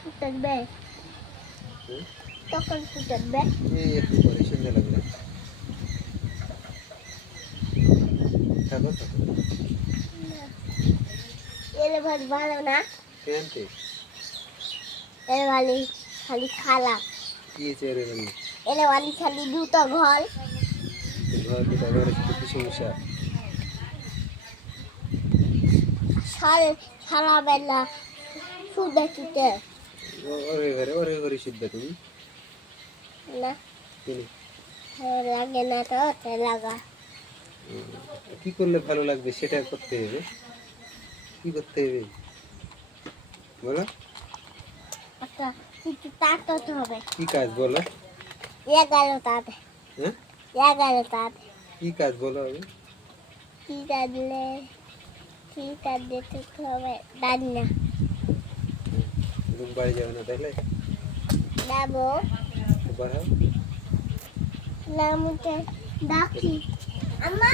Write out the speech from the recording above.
ফুটাবে তখন ফুটাবে এই একটু পরে সন্ধ্যা লাগবে থাকো থাকো এলে ভালো না কেনতে এলে খালি খালা কি চেয়ারে গেল এলে খালি দুটো ঘর ঘর দুটো ঘরে কি সমস্যা সারা বেলা শুধু শুতে ওরে ঘরে সিদ্ধা তুমি না তুমি লাগে না তো লাগা কি করলে ভালো লাগবে সেটা করতে হবে কি করতে হবে বলো আচ্ছা কিছু তাড়াতে হবে কি কাজ বলো 11টাতে হ্যাঁ 11টাতে কি কাজ বলো আমি কি কাজ দিতে হবে জানি না তুমি বাড়ি যাবে না তাহলে যাবো বাড়াও নামতে ডাকি আম্মা